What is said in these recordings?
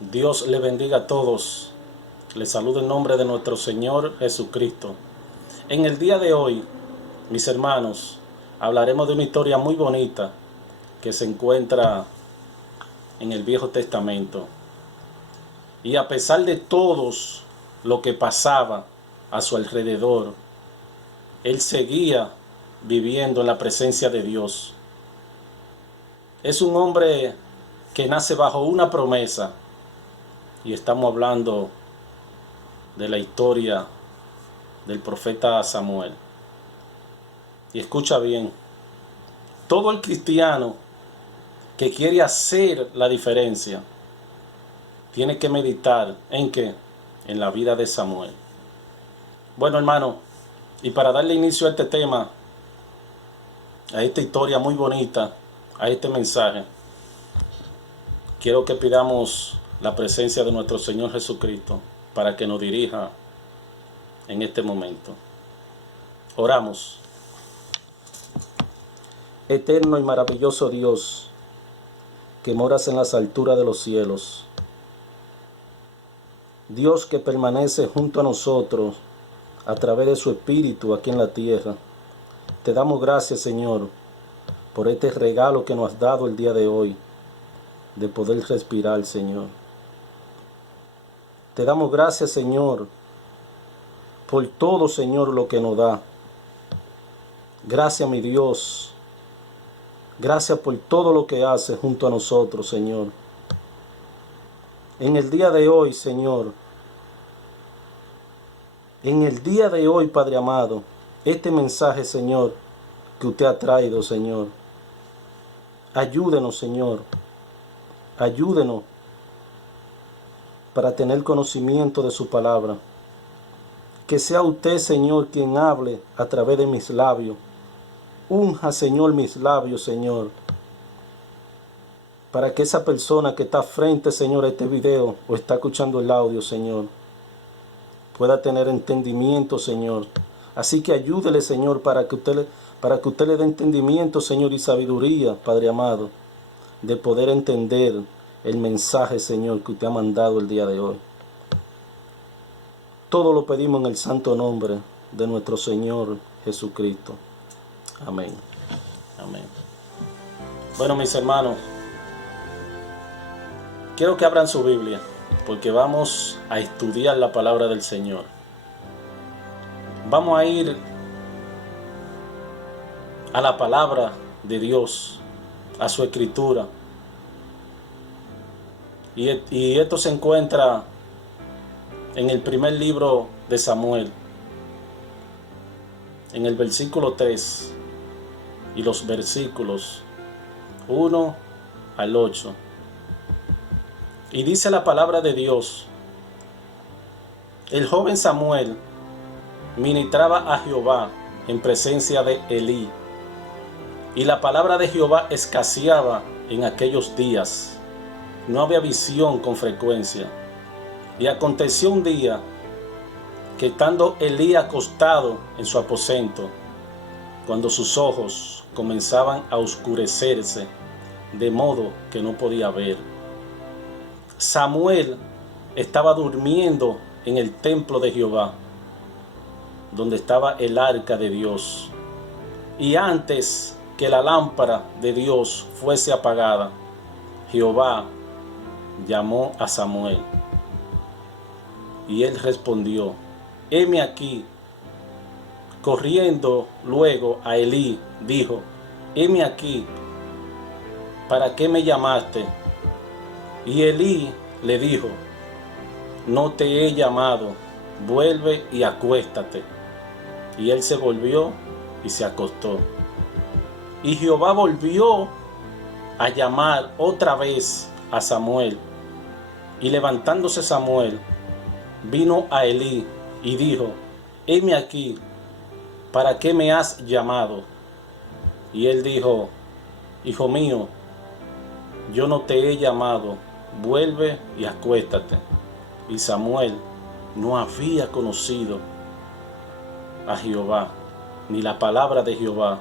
Dios le bendiga a todos. Les saludo en nombre de nuestro Señor Jesucristo. En el día de hoy, mis hermanos, hablaremos de una historia muy bonita que se encuentra en el Viejo Testamento. Y a pesar de todos lo que pasaba a su alrededor, él seguía viviendo en la presencia de Dios. Es un hombre que nace bajo una promesa. Y estamos hablando de la historia del profeta Samuel. Y escucha bien, todo el cristiano que quiere hacer la diferencia tiene que meditar ¿en qué? En la vida de Samuel. Bueno, hermano, y para darle inicio a este tema, a esta historia muy bonita, a este mensaje, quiero que pidamos la presencia de nuestro Señor Jesucristo para que nos dirija en este momento. Oramos. Eterno y maravilloso Dios, que moras en las alturas de los cielos, Dios que permanece junto a nosotros a través de su Espíritu aquí en la tierra, te damos gracias, Señor, por este regalo que nos has dado el día de hoy, de poder respirar, Señor. Te damos gracias, Señor, por todo, Señor, lo que nos da. Gracias, mi Dios. Gracias por todo lo que haces junto a nosotros, Señor. En el día de hoy, Señor, en el día de hoy, Padre amado, este mensaje, Señor, que usted ha traído, Señor, ayúdenos, Señor, ayúdenos para tener conocimiento de su palabra. Que sea usted, Señor, quien hable a través de mis labios. Unja, Señor, mis labios, Señor, para que esa persona que está frente, Señor, a este video o está escuchando el audio, Señor, pueda tener entendimiento, Señor. Así que ayúdele, Señor, para que usted le dé entendimiento, Señor, y sabiduría, Padre amado, de poder entender el mensaje, Señor, que usted ha mandado el día de hoy. Todo lo pedimos en el santo nombre de nuestro Señor Jesucristo. Amén. Amén. Bueno, mis hermanos, quiero que abran su Biblia, porque vamos a estudiar la palabra del Señor. Vamos a ir a la palabra de Dios, a su escritura. Y esto se encuentra en el primer libro de Samuel, en el versículo 3 y los versículos 1 al 8. Y dice la palabra de Dios: el joven Samuel ministraba a Jehová en presencia de Elí, y la palabra de Jehová escaseaba en aquellos días. No había visión con frecuencia. Y aconteció un día que, estando Elí acostado en su aposento, cuando sus ojos comenzaban a oscurecerse, de modo que no podía ver, Samuel estaba durmiendo en el templo de Jehová, donde estaba el arca de Dios. Y antes que la lámpara de Dios fuese apagada, Jehová llamó a Samuel. Y él respondió: heme aquí. Corriendo luego a Elí, dijo: heme aquí. ¿Para qué me llamaste? Y Elí le dijo: no te he llamado, vuelve y acuéstate. Y él se volvió y se acostó. Y Jehová volvió a llamar otra vez a Samuel. Y levantándose Samuel, vino a Elí y dijo: heme aquí, ¿para qué me has llamado? Y él dijo: hijo mío, yo no te he llamado, vuelve y acuéstate. Y Samuel no había conocido a Jehová, ni la palabra de Jehová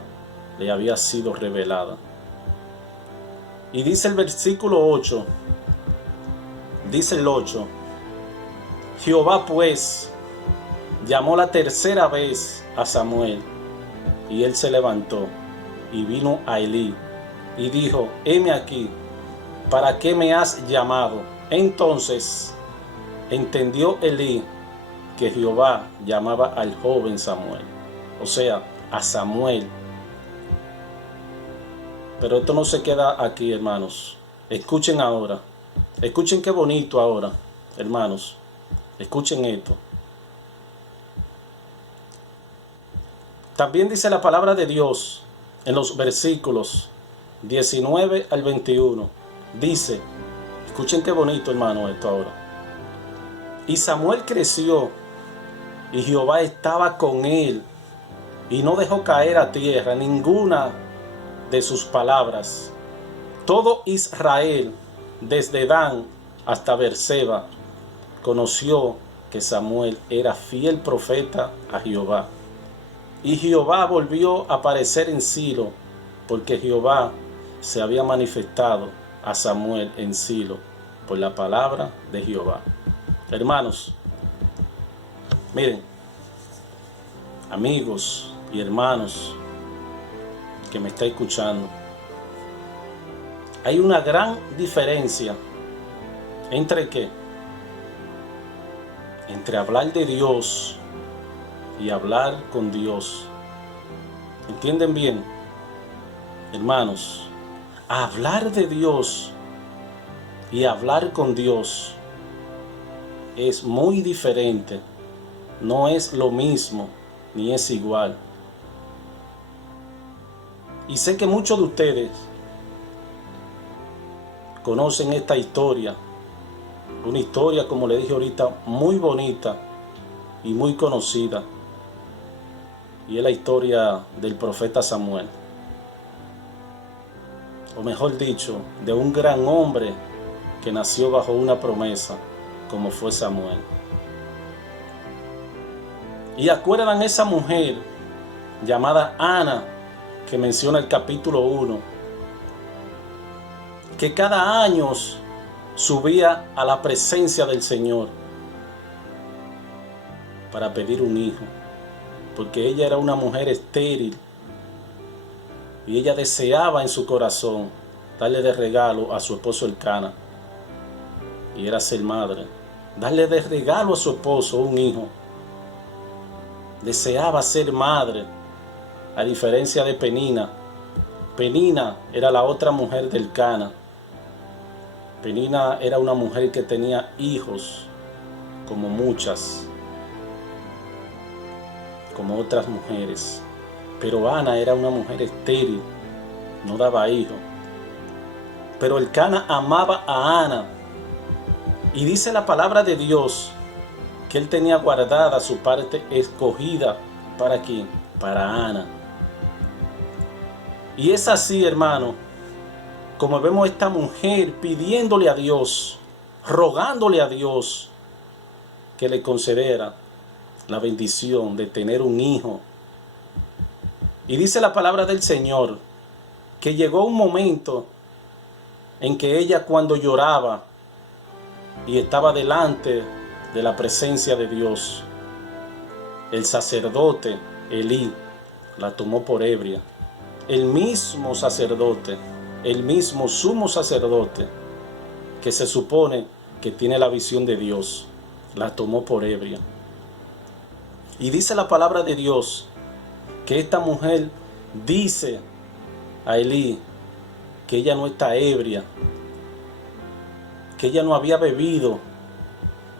le había sido revelada. Y dice el versículo 8: Dice el 8: Jehová pues llamó la tercera vez a Samuel, y él se levantó y vino a Elí y dijo: heme aquí, ¿para qué me has llamado? Entonces entendió Elí que Jehová llamaba al joven Samuel, o sea, a Samuel. Pero esto no se queda aquí, hermanos. Escuchen ahora. Escuchen qué bonito ahora, hermanos. Escuchen esto. También dice la palabra de Dios en los versículos 19 al 21. Dice, escuchen qué bonito, hermano, esto ahora. Y Samuel creció, y Jehová estaba con él, y no dejó caer a tierra ninguna de sus palabras. Todo Israel, desde Dan hasta Beerseba, conoció que Samuel era fiel profeta a Jehová. Y Jehová volvió a aparecer en Silo, porque Jehová se había manifestado a Samuel en Silo por la palabra de Jehová. Hermanos, miren, amigos y hermanos que me está escuchando, hay una gran diferencia entre ¿qué? Entre hablar de Dios y hablar con Dios. ¿Entienden bien? Hermanos, hablar de Dios y hablar con Dios es muy diferente. No es lo mismo, ni es igual. Y sé que muchos de ustedes conocen esta historia. Una historia, como le dije ahorita, muy bonita y muy conocida. Y es la historia del profeta Samuel. O mejor dicho, de un gran hombre que nació bajo una promesa, como fue Samuel. Y acuerdan esa mujer llamada Ana, que menciona el capítulo 1, que cada año subía a la presencia del Señor para pedir un hijo, porque ella era una mujer estéril y ella deseaba en su corazón darle de regalo a su esposo Elcana, y era ser madre, darle de regalo a su esposo un hijo. Deseaba ser madre, a diferencia de Penina. Penina era la otra mujer de Elcana. Penina era una mujer que tenía hijos, como muchas, como otras mujeres. Pero Ana era una mujer estéril, no daba hijos. Pero Elcana amaba a Ana. Y dice la palabra de Dios que él tenía guardada su parte escogida. ¿Para quién? Para Ana. Y es así, hermano, como vemos a esta mujer pidiéndole a Dios, rogándole a Dios que le concediera la bendición de tener un hijo. Y dice la palabra del Señor que llegó un momento en que ella, cuando lloraba y estaba delante de la presencia de Dios, el sacerdote Elí la tomó por ebria. El mismo sacerdote, el mismo sumo sacerdote que se supone que tiene la visión de Dios, la tomó por ebria. Y dice la palabra de Dios que esta mujer dice a Elí que ella no está ebria, que ella no había bebido,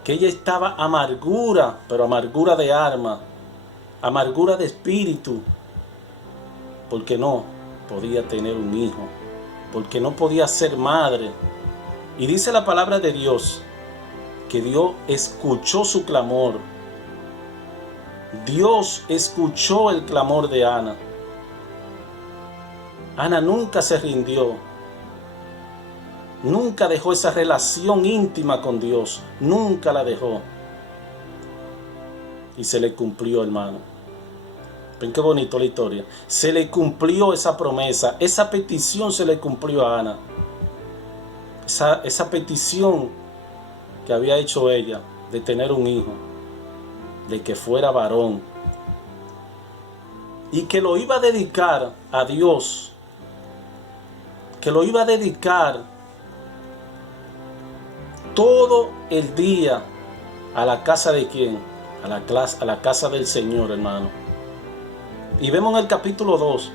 que ella estaba amargura, pero amargura de alma, amargura de espíritu, porque no podía tener un hijo, porque no podía ser madre. Y dice la palabra de Dios que Dios escuchó su clamor. Dios escuchó el clamor de Ana. Ana nunca se rindió. Nunca dejó esa relación íntima con Dios. Nunca la dejó. Y se le cumplió, hermano. Ven qué bonito la historia. Se le cumplió esa promesa. Esa petición se le cumplió a Ana. Esa petición que había hecho ella de tener un hijo, de que fuera varón, y que lo iba a dedicar a Dios, que lo iba a dedicar todo el día a la casa de quién, a la casa del Señor, hermano. Y vemos en el capítulo 2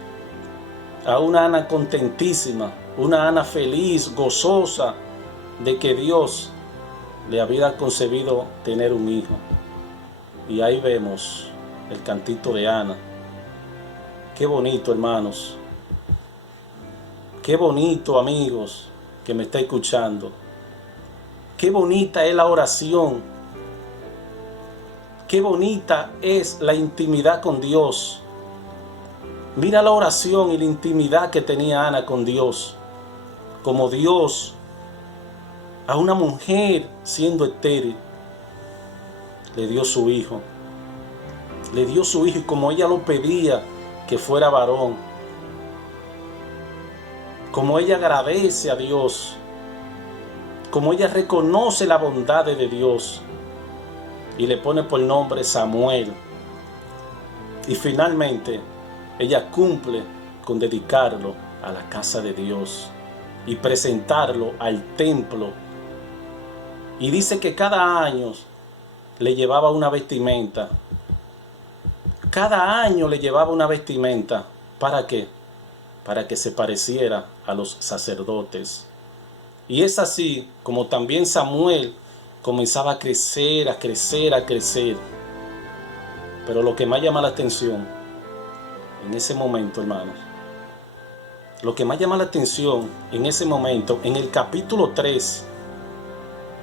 a una Ana contentísima, una Ana feliz, gozosa de que Dios le había concebido tener un hijo. Y ahí vemos el cantito de Ana. Qué bonito, hermanos. Qué bonito, amigos, que me está escuchando. Qué bonita es la oración. Qué bonita es la intimidad con Dios. Mira la oración y la intimidad que tenía Ana con Dios. Como Dios a una mujer siendo estéril le dio su hijo. Le dio su hijo y como ella lo pedía que fuera varón. Como ella agradece a Dios. Como ella reconoce la bondad de Dios. Y le pone por nombre Samuel. Y finalmente ella cumple con dedicarlo a la casa de Dios y presentarlo al templo. Y dice que cada año le llevaba una vestimenta. Cada año le llevaba una vestimenta. ¿Para qué? Para que se pareciera a los sacerdotes. Y es así como también Samuel comenzaba a crecer, a crecer, a crecer. Pero lo que más llama la atención en ese momento, hermanos, lo que más llama la atención en ese momento, en el capítulo 3,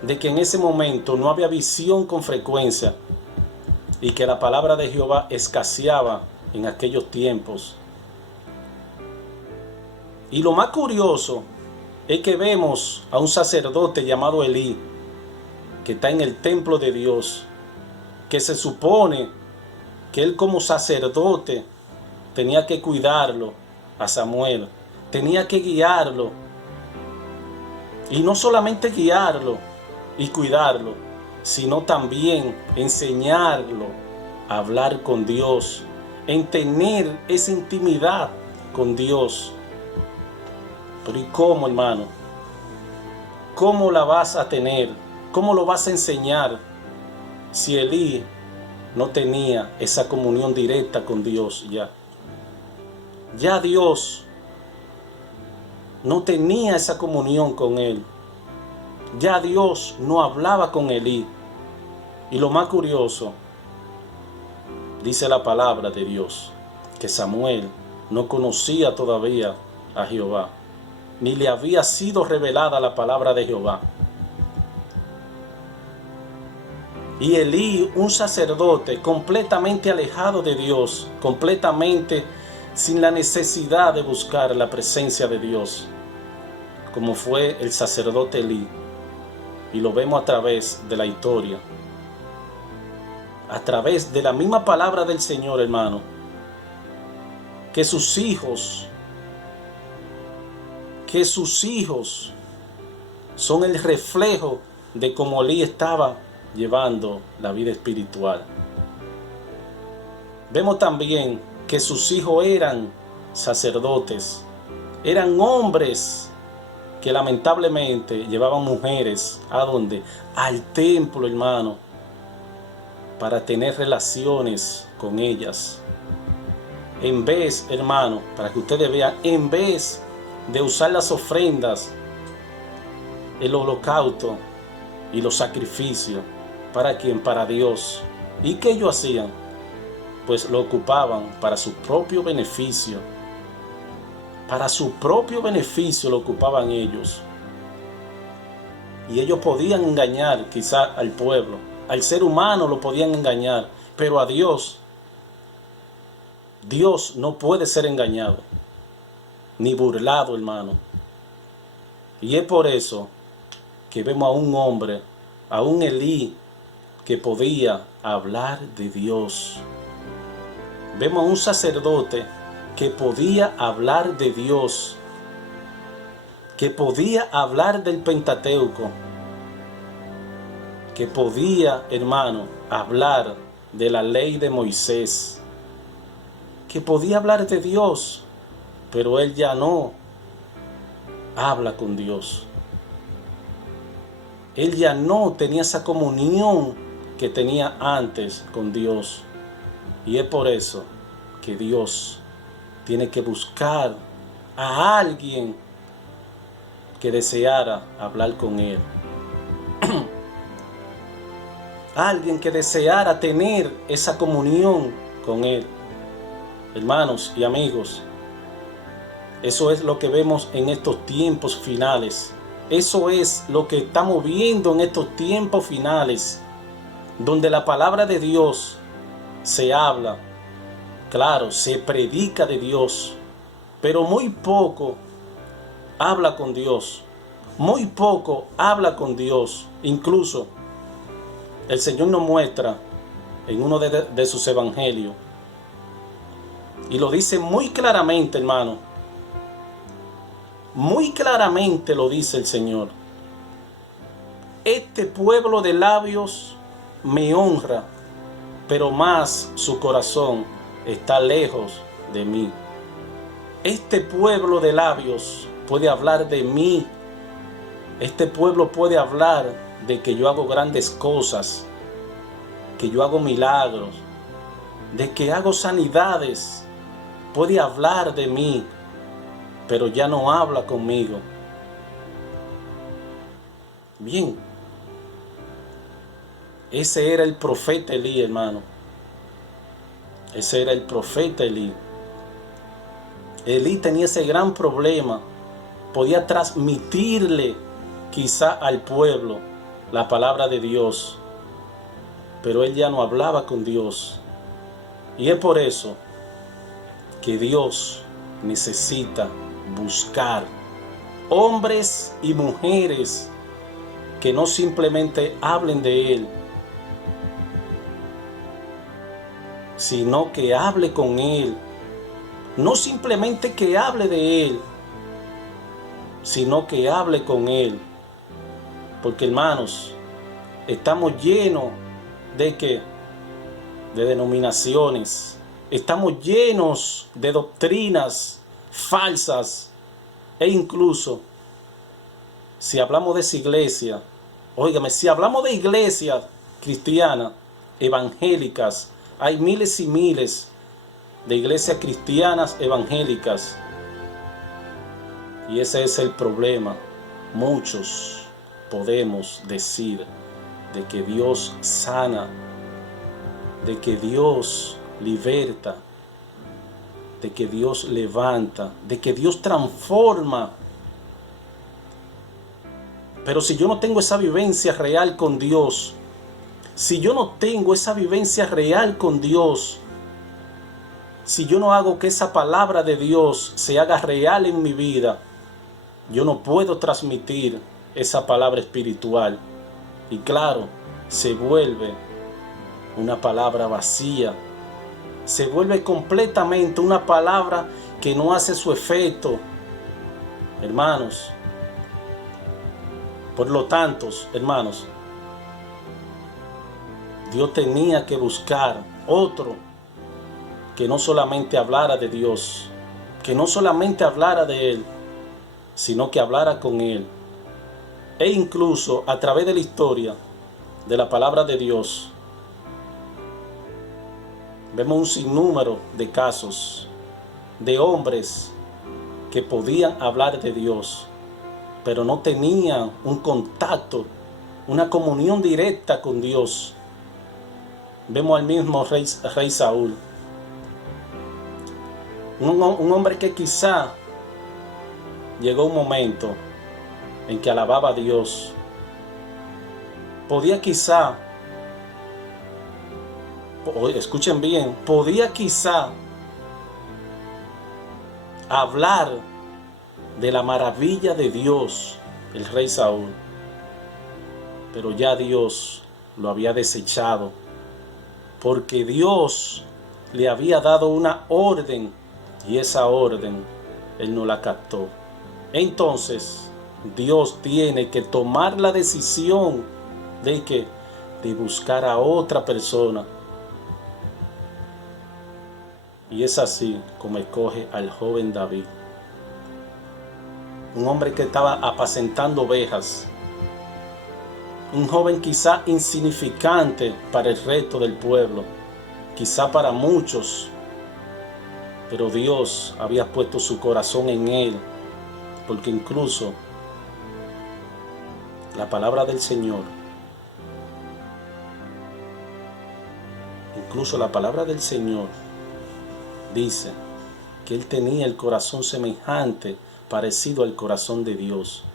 de que en ese momento no había visión con frecuencia y que la palabra de Jehová escaseaba en aquellos tiempos. Y lo más curioso es que vemos a un sacerdote llamado Elí, que está en el templo de Dios, que se supone que él como sacerdote tenía que cuidarlo a Samuel, tenía que guiarlo. Y no solamente guiarlo y cuidarlo, sino también enseñarlo a hablar con Dios, en tener esa intimidad con Dios. Pero ¿y cómo, hermano? ¿Cómo la vas a tener? ¿Cómo lo vas a enseñar si Elí no tenía esa comunión directa con Dios ya? Ya Dios no tenía esa comunión con él. Ya Dios no hablaba con Elí. Y lo más curioso, dice la palabra de Dios, que Samuel no conocía todavía a Jehová, ni le había sido revelada la palabra de Jehová. Y Elí, un sacerdote completamente alejado de Dios, completamente sin la necesidad de buscar la presencia de Dios, como fue el sacerdote Elí. Y lo vemos a través de la historia, a través de la misma palabra del Señor, hermano, que sus hijos son el reflejo de cómo Elí estaba llevando la vida espiritual. Vemos también que sus hijos eran sacerdotes, eran hombres que lamentablemente llevaban mujeres ¿a dónde? Al templo, hermano, para tener relaciones con ellas. En vez, hermano, para que ustedes vean, en vez de usar las ofrendas, el holocausto y los sacrificios, ¿para quién? Para Dios. ¿Y qué ellos hacían? Pues lo ocupaban para su propio beneficio. Para su propio beneficio lo ocupaban ellos. Y ellos podían engañar quizá al pueblo. Al ser humano lo podían engañar. Pero a Dios no puede ser engañado. Ni burlado, hermano. Y es por eso que vemos a un hombre, a un Elí, que podía hablar de Dios. Vemos a un sacerdote que podía hablar de Dios, que podía hablar del Pentateuco, que podía, hermano, hablar de la ley de Moisés, que podía hablar de Dios, pero él ya no habla con Dios. Él ya no tenía esa comunión que tenía antes con Dios. Y es por eso que Dios tiene que buscar a alguien que deseara hablar con Él. Alguien que deseara tener esa comunión con Él. Hermanos y amigos, eso es lo que vemos en estos tiempos finales. Eso es lo que estamos viendo en estos tiempos finales, donde la palabra de Dios se habla, claro, se predica de Dios, pero muy poco habla con Dios. Muy poco habla con Dios. Incluso el Señor nos muestra en uno de sus evangelios, y lo dice muy claramente, hermano. Muy claramente lo dice el Señor. Este pueblo de labios me honra, pero más su corazón está lejos de mí. Este pueblo de labios puede hablar de mí. Este pueblo puede hablar de que yo hago grandes cosas, que yo hago milagros, de que hago sanidades. Puede hablar de mí, pero ya no habla conmigo. Bien, ese era el profeta Elí, hermano. Ese era el profeta Elí. Elí tenía ese gran problema. Podía transmitirle quizá al pueblo la palabra de Dios, pero él ya no hablaba con Dios. Y es por eso que Dios necesita buscar hombres y mujeres que no simplemente hablen de Él, sino que hable con Él. No simplemente que hable de Él, sino que hable con Él. Porque, hermanos, estamos llenos de ¿qué? De denominaciones. Estamos llenos de doctrinas falsas. E incluso, si hablamos de esa iglesia, óigame, si hablamos de iglesias cristianas, evangélicas, hay miles y miles de iglesias cristianas evangélicas. Y ese es el problema. Muchos podemos decir de que Dios sana, de que Dios liberta, de que Dios levanta, de que Dios transforma. Pero si yo no tengo esa vivencia real con Dios, si yo no tengo esa vivencia real con Dios, si yo no hago que esa palabra de Dios se haga real en mi vida, yo no puedo transmitir esa palabra espiritual. Y claro, se vuelve una palabra vacía. Se vuelve completamente una palabra que no hace su efecto. Hermanos, por lo tanto, hermanos, Dios tenía que buscar otro que no solamente hablara de Dios, que no solamente hablara de Él, sino que hablara con Él. E incluso a través de la historia de la palabra de Dios, vemos un sinnúmero de casos de hombres que podían hablar de Dios, pero no tenían un contacto, una comunión directa con Dios. Vemos al mismo rey Saúl, un hombre que quizá llegó un momento en que alababa a Dios. Podía quizá, escuchen bien, podía quizá hablar de la maravilla de Dios, el rey Saúl, pero ya Dios lo había desechado, porque Dios le había dado una orden y esa orden él no la captó. Entonces Dios tiene que tomar la decisión de que de buscar a otra persona. Y es así como escoge al joven David. Un hombre que estaba apacentando ovejas. Un joven quizá insignificante para el resto del pueblo. Quizá para muchos. Pero Dios había puesto su corazón en él. Porque incluso la palabra del Señor, dice que él tenía el corazón semejante, parecido al corazón de Dios.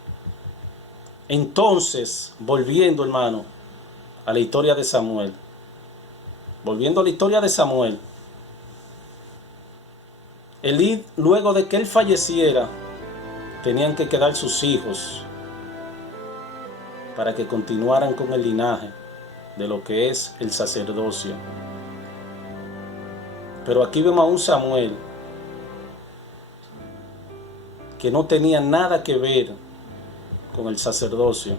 Entonces, volviendo, hermano, a la historia de Samuel. Elí, luego de que él falleciera, tenían que quedar sus hijos para que continuaran con el linaje de lo que es el sacerdocio. Pero aquí vemos a un Samuel que no tenía nada que ver con el sacerdocio,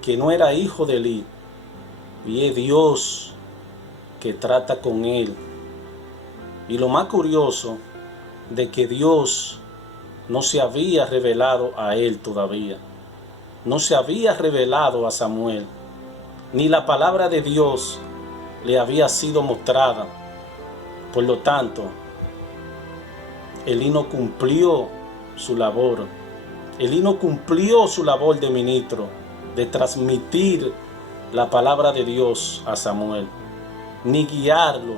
que no era hijo de Elí, y es Dios que trata con él. Y lo más curioso de que Dios no se había revelado a él todavía, no se había revelado a Samuel, ni la palabra de Dios le había sido mostrada. Por lo tanto, Elí no cumplió su labor. Elí no cumplió su labor de ministro, de transmitir la palabra de Dios a Samuel, ni guiarlo.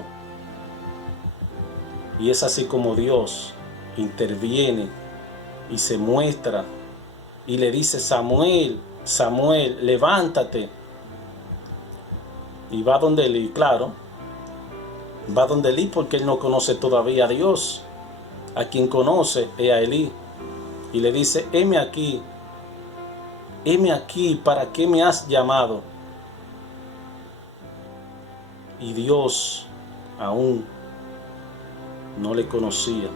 Y es así como Dios interviene y se muestra y le dice: Samuel, Samuel, levántate. Y va donde Elí, claro, va donde Elí porque él no conoce todavía a Dios. A quien conoce es a Elí. Y le dice: heme aquí, ¿para qué me has llamado? Y Dios aún no le conocía.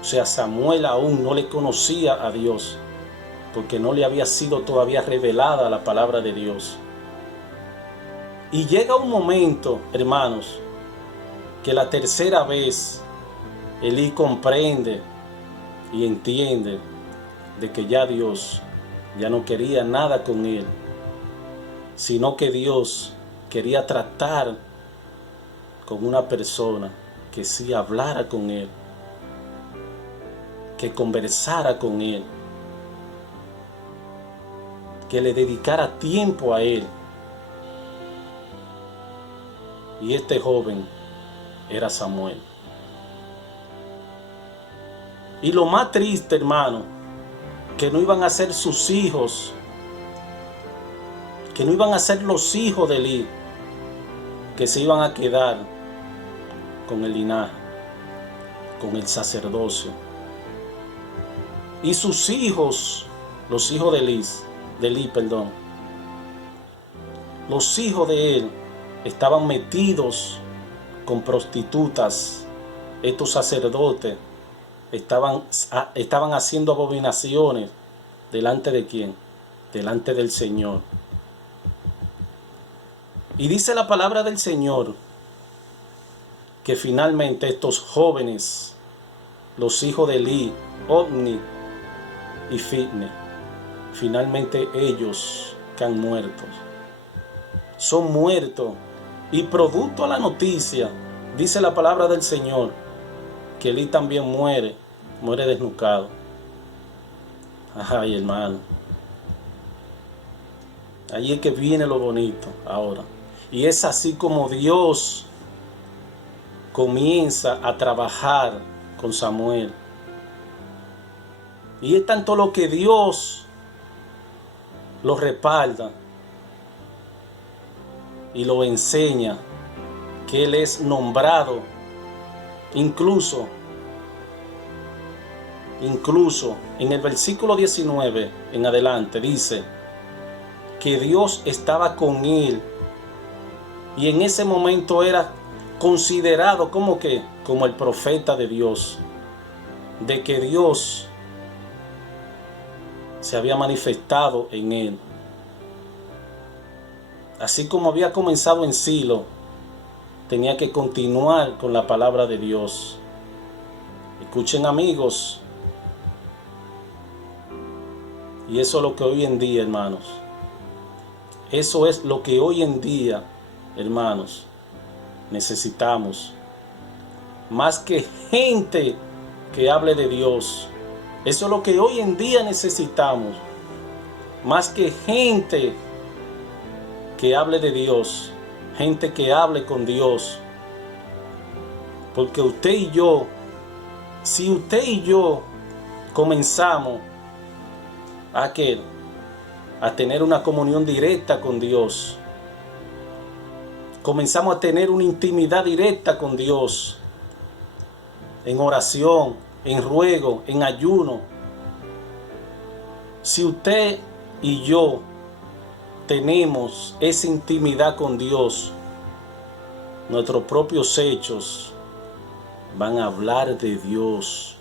O sea, Samuel aún no le conocía a Dios, porque no le había sido todavía revelada la palabra de Dios. Y llega un momento, hermanos, que la tercera vez Elí comprende y entiende de que ya Dios ya no quería nada con él, sino que Dios quería tratar con una persona que sí hablara con él, que conversara con él, que le dedicara tiempo a él. Y este joven era Samuel. Y lo más triste, hermano, que no iban a ser sus hijos, que no iban a ser los hijos de Elí, que se iban a quedar con el linaje, con el sacerdocio. Y sus hijos, los hijos de Elí, los hijos de él estaban metidos con prostitutas. Estos sacerdotes estaban haciendo abominaciones. ¿Delante de quién? Delante del Señor. Y dice la palabra del Señor que finalmente estos jóvenes, los hijos de Elí, Ofni y Fitne, finalmente ellos que han muerto, son muertos. Y producto a la noticia, dice la palabra del Señor, que Elí también muere desnucado. Ay, hermano. Ahí es que viene lo bonito ahora. Y es así como Dios comienza a trabajar con Samuel. Y es tanto lo que Dios lo respalda y lo enseña, que él es nombrado incluso en el versículo 19 en adelante dice que Dios estaba con él, y en ese momento era considerado como el profeta de Dios, de que Dios se había manifestado en él. Así como había comenzado en Silo, tenía que continuar con la palabra de Dios. Escuchen, amigos, y eso es lo que hoy en día, hermanos, eso es lo que hoy en día, hermanos, necesitamos. Más que gente que hable de Dios. Eso es lo que hoy en día necesitamos. Más que gente que hable de Dios. Gente que hable con Dios. Porque usted y yo, si usted y yo comenzamos a tener una comunión directa con Dios, comenzamos a tener una intimidad directa con Dios, en oración, en ruego, en ayuno. Si usted y yo tenemos esa intimidad con Dios, nuestros propios hechos van a hablar de Dios.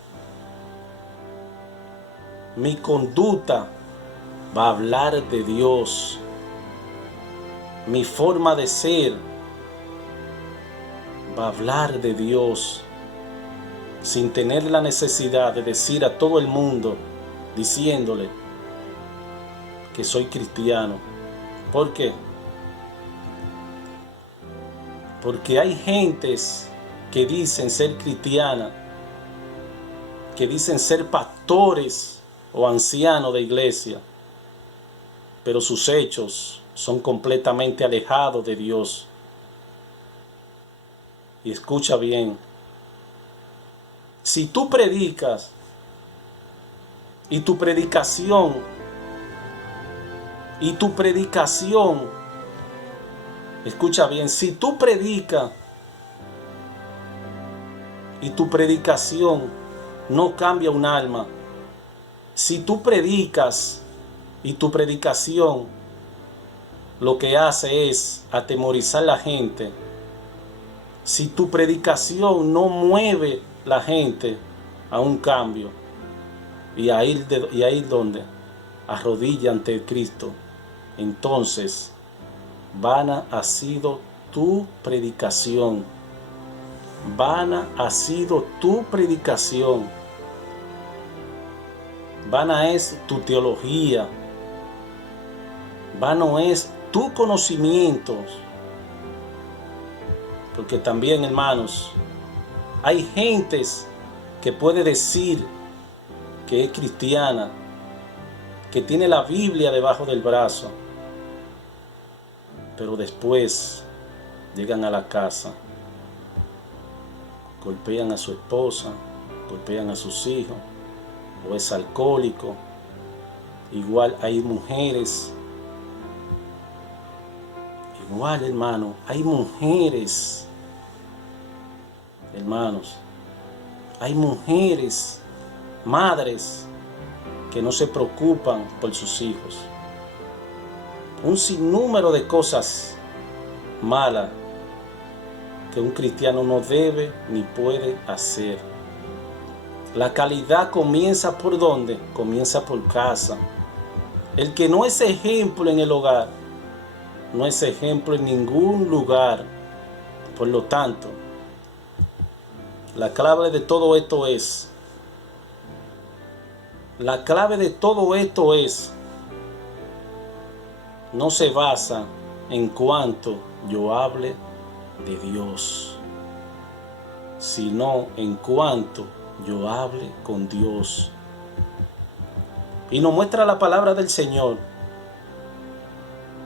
Mi conducta va a hablar de Dios. Mi forma de ser va a hablar de Dios, sin tener la necesidad de decir a todo el mundo, diciéndole que soy cristiano. ¿Por qué? Porque hay gentes que dicen ser cristianas, que dicen ser pastores o ancianos de iglesia, pero sus hechos son completamente alejados de Dios. Y escucha bien, si tú predicas y tu predicación, escucha bien, si tú predicas y tu predicación no cambia un alma, si tú predicas y tu predicación lo que hace es atemorizar a la gente, si tu predicación no mueve la gente a un cambio y a ir donde arrodilla ante Cristo, entonces vana ha sido tu predicación. Vana ha sido tu predicación. Vana es tu teología. Vano es tu conocimiento. Porque también, hermanos, hay gentes que puede decir que es cristiana, que tiene la Biblia debajo del brazo, pero después llegan a la casa, golpean a su esposa, golpean a sus hijos, o es alcohólico. Igual hay mujeres, hermano, hay mujeres, hermanos, hay mujeres, madres, que no se preocupan por sus hijos. Un sinnúmero de cosas malas que un cristiano no debe ni puede hacer. La calidad comienza ¿por dónde? Comienza por casa. El que no es ejemplo en el hogar, no es ejemplo en ningún lugar. Por lo tanto, la clave de todo esto es, no se basa en cuanto yo hable de Dios, sino en cuanto yo hable con Dios. Y nos muestra la palabra del Señor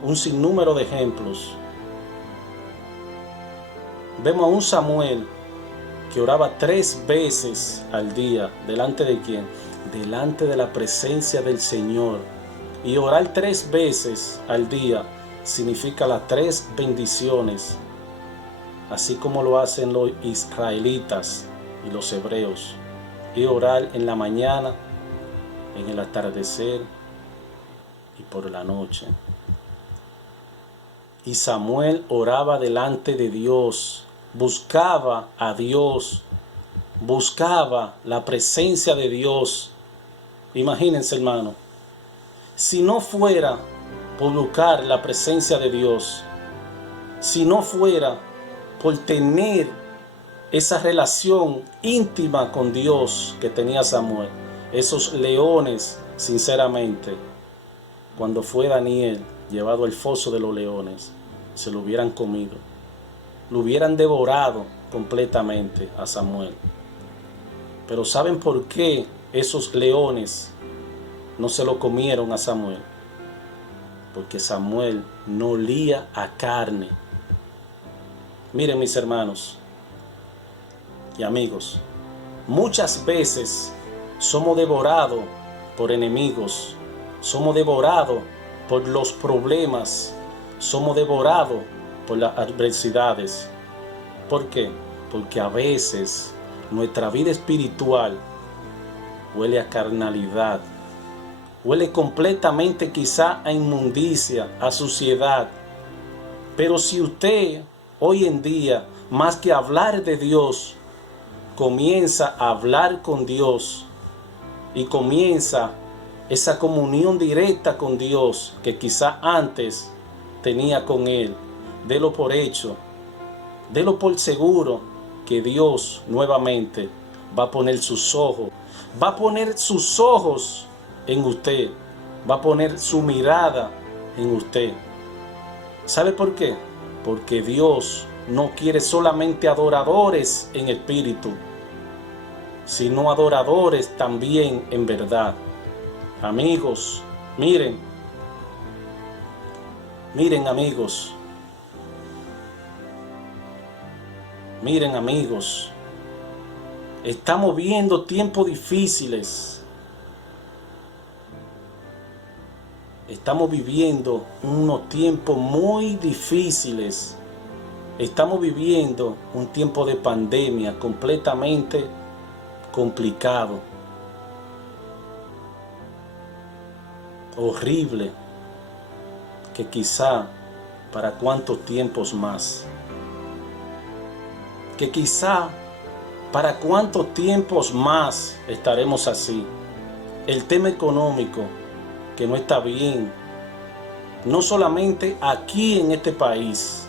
un sinnúmero de ejemplos. Vemos a un Samuel que oraba 3 veces al día. ¿Delante de quién? Delante de la presencia del Señor. Y orar 3 veces al día significa las 3 bendiciones, así como lo hacen los israelitas y los hebreos. Y orar en la mañana, en el atardecer y por la noche. Y Samuel oraba delante de Dios, buscaba a Dios, buscaba la presencia de Dios. Imagínense, hermano, si no fuera por buscar la presencia de Dios, si no fuera por tener esa relación íntima con Dios que tenía Samuel, esos leones, sinceramente, cuando fue Daniel llevado al foso de los leones, se lo hubieran comido, lo hubieran devorado completamente a Samuel. Pero ¿saben por qué esos leones no se lo comieron a Samuel? Porque Samuel no olía a carne. Miren, mis hermanos y amigos, muchas veces somos devorados por enemigos, somos devorados por los problemas, somos devorados por las adversidades. ¿Por qué? Porque a veces nuestra vida espiritual huele a carnalidad, huele completamente quizá a inmundicia, a suciedad. Pero si usted hoy en día, más que hablar de Dios, comienza a hablar con Dios y comienza esa comunión directa con Dios que quizá antes tenía con Él, délo por hecho, délo por seguro que Dios nuevamente va a poner sus ojos, va a poner sus ojos en usted, va a poner su mirada en usted. ¿Sabe por qué? Porque Dios no quiere solamente adoradores en espíritu, sino adoradores también en verdad. Amigos, miren amigos, miren amigos, estamos viendo tiempos difíciles. Estamos viviendo unos tiempos muy difíciles. Estamos viviendo un tiempo de pandemia completamente complicado, horrible, que quizá para cuántos tiempos más, que quizá para cuántos tiempos más estaremos así. El tema económico que no está bien, no solamente aquí en este país,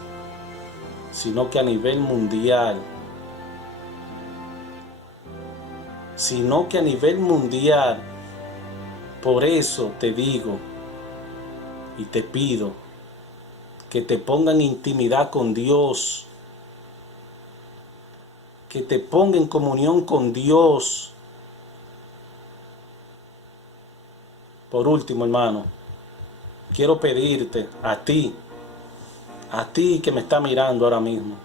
sino que a nivel mundial. Por eso te digo y te pido que te pongan en intimidad con Dios, que te ponga en comunión con Dios. Por último, hermano, quiero pedirte a ti que me está mirando ahora mismo,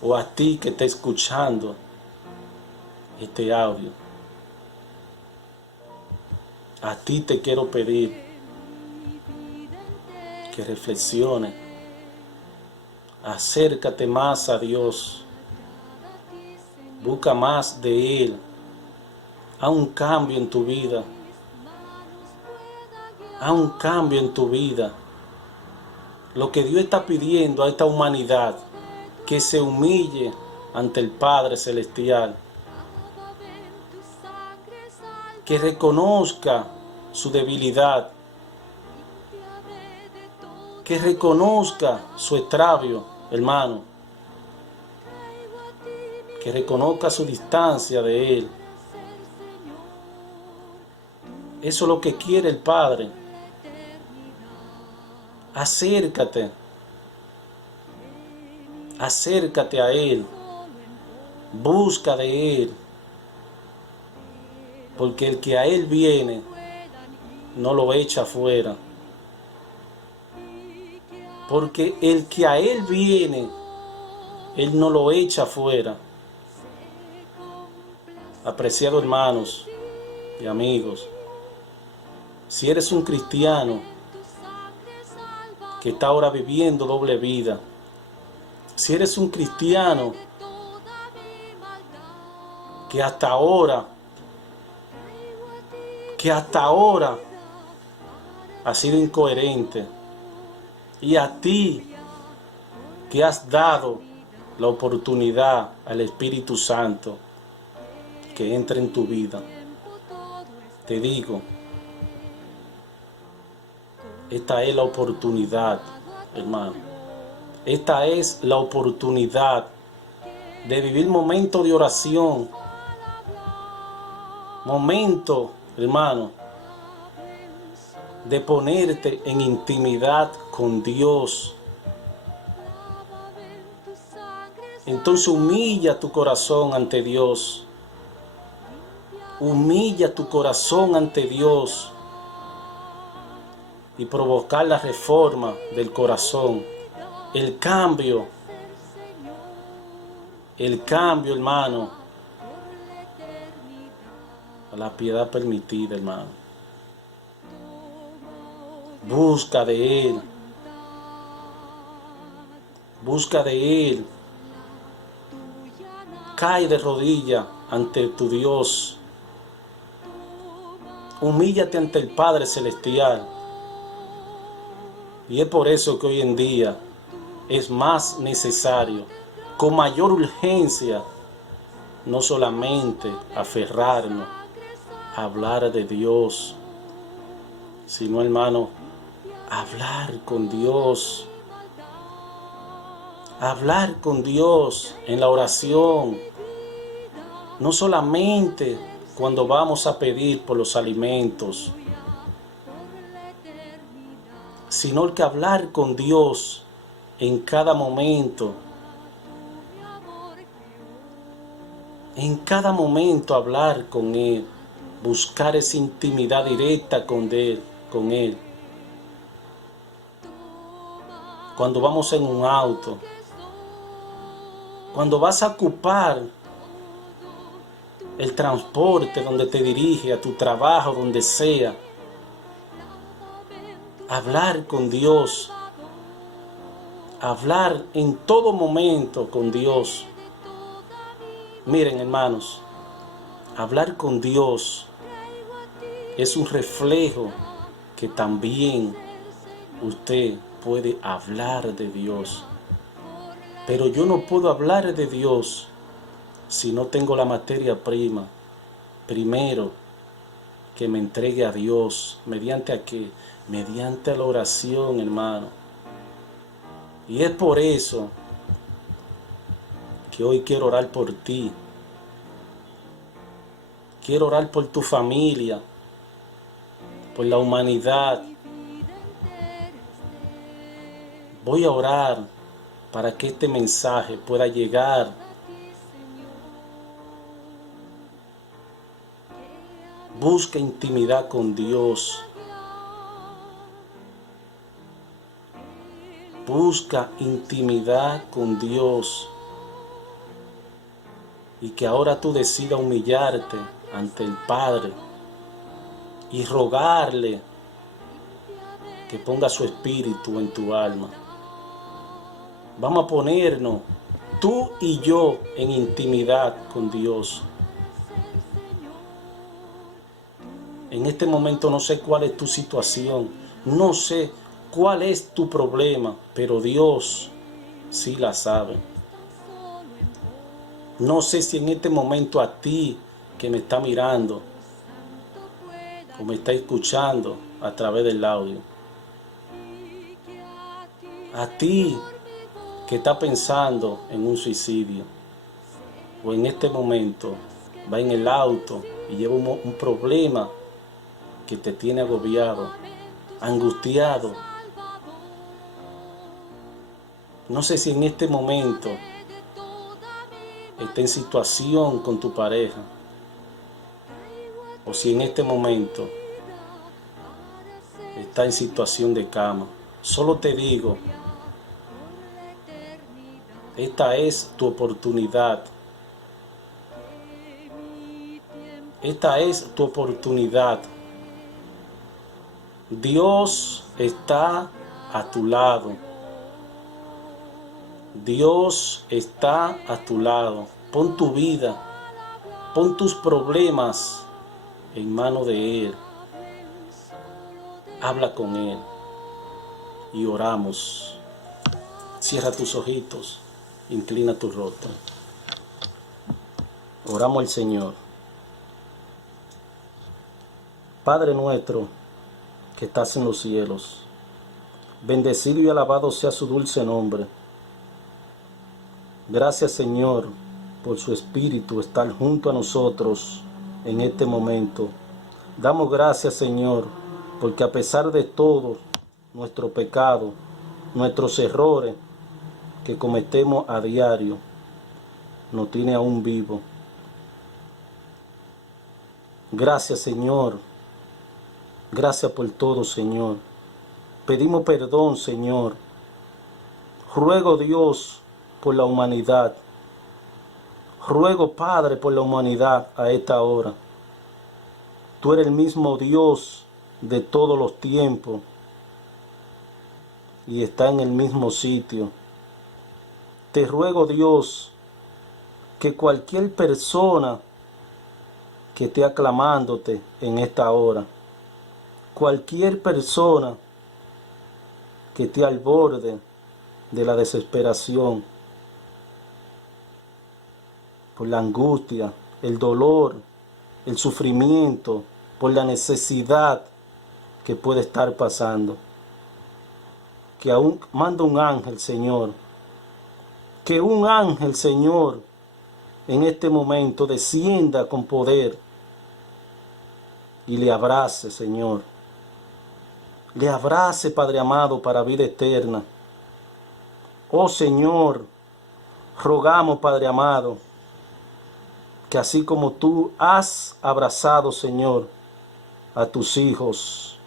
o a ti que está escuchando este audio, a ti te quiero pedir que reflexiones, acércate más a Dios, busca más de Él, haz un cambio en tu vida. Haz un cambio en tu vida. Lo que Dios está pidiendo a esta humanidad, que se humille ante el Padre Celestial, que reconozca su debilidad, que reconozca su extravio, hermano, que reconozca su distancia de Él. Eso es lo que quiere el Padre. Acércate a Él, busca de Él, porque el que a Él viene no lo echa afuera, porque el que a Él viene, Él no lo echa afuera. Apreciados hermanos y amigos, si eres un cristiano que está ahora viviendo doble vida, si eres un cristiano que hasta ahora ha sido incoherente, y a ti que has dado la oportunidad al Espíritu Santo que entre en tu vida, te digo Esta es la oportunidad, hermano. Esta es la oportunidad de vivir momentos de oración. Momento, hermano, de ponerte en intimidad con Dios. Entonces humilla tu corazón ante Dios. Humilla tu corazón ante Dios y provocar la reforma del corazón. El cambio, hermano, a la piedad permitida, hermano. Busca de Él. Busca de Él. Cae de rodillas ante tu Dios. Humíllate ante el Padre Celestial. Y es por eso que hoy en día es más necesario, con mayor urgencia, no solamente aferrarnos a hablar de Dios, sino, hermano, hablar con Dios. Hablar con Dios en la oración. No solamente cuando vamos a pedir por los alimentos, sino que hablar con Dios en cada momento. En cada momento hablar con Él. Buscar esa intimidad directa con Él. Cuando vamos en un auto, cuando vas a ocupar el transporte donde te dirige, a tu trabajo, donde sea, hablar con Dios, hablar en todo momento con Dios. Miren, hermanos, hablar con Dios es un reflejo que también usted puede hablar de Dios. Pero yo no puedo hablar de Dios si no tengo la materia prima. Primero, que me entregue a Dios. ¿Mediante a qué? Mediante la oración, hermano. Y es por eso que hoy quiero orar por ti. Quiero orar por tu familia, por la humanidad. Voy a orar para que este mensaje pueda llegar Busca intimidad con Dios. Busca intimidad con Dios. Y que ahora tú decidas humillarte ante el Padre y rogarle que ponga su espíritu en tu alma. Vamos a ponernos tú y yo en intimidad con Dios. En este momento no sé cuál es tu situación, no sé cuál es tu problema, pero Dios sí la sabe. No sé si en este momento a ti que me está mirando o me está escuchando a través del audio, a ti que está pensando en un suicidio o en este momento va en el auto y lleva un problema que te tiene agobiado, angustiado. No sé si en este momento está en situación con tu pareja o si en este momento está en situación de cama. Solo te digo, esta es tu oportunidad. Esta es tu oportunidad. Dios está a tu lado. Dios está a tu lado. Pon tu vida, pon tus problemas en manos de Él. Habla con Él y oramos. Cierra tus ojitos, inclina tu rostro. Oramos al Señor. Padre nuestro que estás en los cielos, Bendecido y alabado sea su dulce nombre. Gracias, Señor, por su Espíritu estar junto a nosotros en este momento. Damos gracias, Señor, porque a pesar de todo nuestro pecado, nuestros errores que cometemos a diario, nos tiene aún vivo. Gracias, Señor. Gracias por todo, Señor. Pedimos perdón, Señor. Ruego, Dios, por la humanidad. Ruego, Padre, por la humanidad a esta hora. Tú eres el mismo Dios de todos los tiempos y está en el mismo sitio. Te ruego, Dios, que cualquier persona que esté aclamándote en esta hora, cualquier persona que esté al borde de la desesperación, por la angustia, el dolor, el sufrimiento, por la necesidad que puede estar pasando, que aún manda un ángel, Señor, que un ángel, Señor, en este momento descienda con poder y le abrace, Señor. Le abrace, Padre amado, para vida eterna. Oh Señor, rogamos, Padre amado, que así como tú has abrazado, Señor, a tus hijos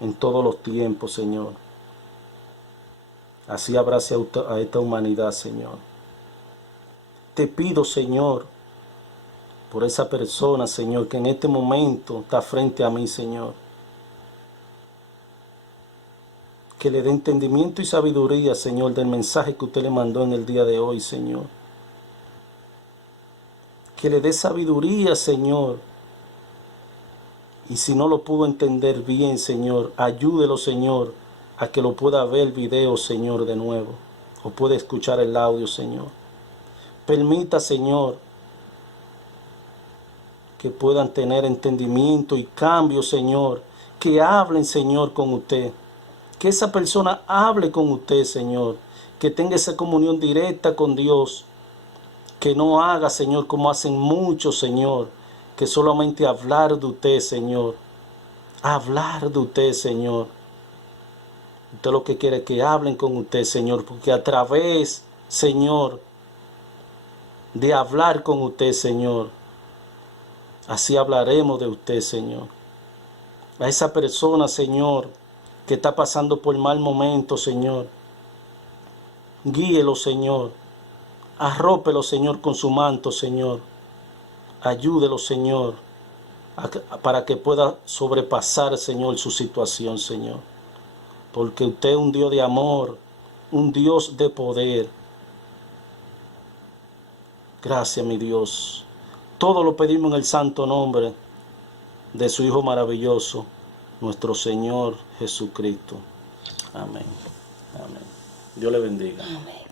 en todos los tiempos, Señor, así abrace a esta humanidad, Señor. Te pido, Señor, por esa persona, Señor, que en este momento está frente a mí, Señor, que le dé entendimiento y sabiduría, Señor, del mensaje que usted le mandó en el día de hoy, Señor. Que le dé sabiduría, Señor. Y si no lo pudo entender bien, Señor, ayúdelo, Señor, a que lo pueda ver el video, Señor, de nuevo. O pueda escuchar el audio, Señor. Permita, Señor, que puedan tener entendimiento y cambio, Señor. Que hablen, Señor, con usted. Que esa persona hable con usted, Señor. Que tenga esa comunión directa con Dios. Que no haga, Señor, como hacen muchos, Señor. Que solamente hablar de usted, Señor. Hablar de usted, Señor. Usted lo que quiere es que hablen con usted, Señor. Porque a través, Señor, de hablar con usted, Señor, así hablaremos de usted, Señor. A esa persona, Señor, que está pasando por mal momento, Señor, guíelo, Señor. Arrópelo, Señor, con su manto, Señor. Ayúdelo, Señor, para que pueda sobrepasar, Señor, su situación, Señor. Porque usted es un Dios de amor, un Dios de poder. Gracias, mi Dios. Todo lo pedimos en el santo nombre de su Hijo maravilloso, nuestro Señor Jesucristo. Amén. Amén. Dios le bendiga. Amén.